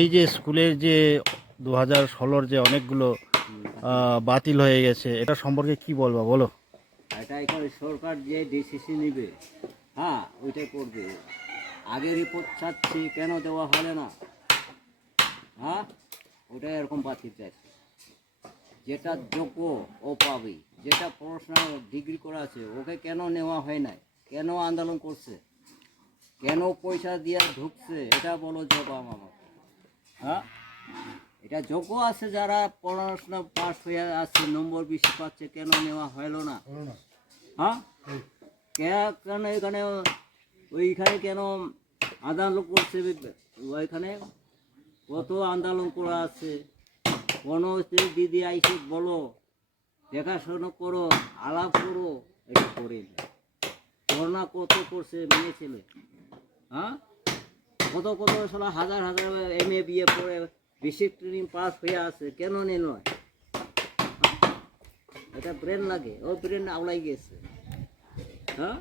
এই যে স্কুলের যে 2016 যে অনেকগুলো বাতিল হয়ে গেছে, এটা সম্পর্কে কি বলবো বলো? এটা এখানে সরকার যে ডিসিশন নেবে, হ্যাঁ ওইটাই করবে। আগে রিপোর্ট চাচ্ছি, কেন দেওয়া হলে না? হ্যাঁ, ওটা এরকম বাতিল চাইছে। যেটা যোগ্য ও পাবে, যেটা পড়াশোনা ডিগ্রি করা আছে ওকে কেন নেওয়া হয় নাই? কেন আন্দোলন করছে? কেন পয়সা দিয়ে ঢুকছে? এটা বলো জবাব আমাকে। হ্যাঁ, এটা যোগ্য আছে, যারা পড়াশোনা পাস হয়ে আছে, নম্বর বেশি পাচ্ছে, কেন নেওয়া হলো না? হ্যাঁ, কেন এখানে ওইখানে কেন আন্দোলন করছে? ওইখানে কত আন্দোলন করা আছে। কোনো দিদি আইসে বলো, দেখাশোনা করো, আলাপ করো, এটা করে করোনা কত করছে মেয়ে ছেলে। হ্যাঁ, কত কত সালা হাজার হাজার MA BA পড়ে বেশি ট্রেনিং পাস হয়ে আছে, কেন নিল? এটা ব্রেন লাগে, ও ব্রেন আওলাই গেছে। হ্যাঁ,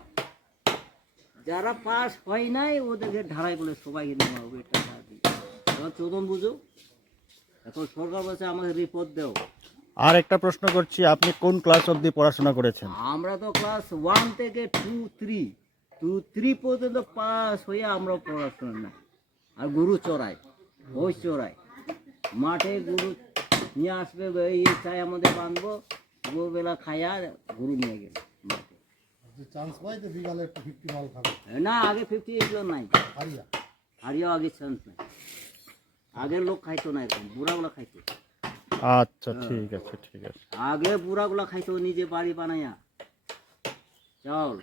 যারা পাস হয় নাই ওদেরকে ঢালাই বলে সবাইকে নেওয়া হবে টাকা দিয়ে। এবার চোদন বুঝো। এখন সরকার বলছে আমাকে রিপোর্ট দাও। আর একটা প্রশ্ন করছি, আপনি কোন ক্লাস অবধি পড়াশোনা করেছেন? আমরা তো ক্লাস 1 থেকে 2 3 পর্যন্ত পাস হয়ে আমরা পড়াশোনা না। আর গরু চড়াই, ওই চড়াই মাঠে গরু নিয়ে আসবে, এই চাই আমাদের বাঁধবো, ভোরবেলা খাইয়া গরু নিয়ে গেল মাঠে। না, আগে 50 এগুলো নাই, হারিয়াও আগে চান্স নাই। আগের লোক খাইতো না, এরকম বুড়াগুলা খাইতো। আচ্ছা, ঠিক আছে, ঠিক আছে। আগে বুড়াগুলা খাইতো নিজে বাড়ি বানাইয়া চাউল।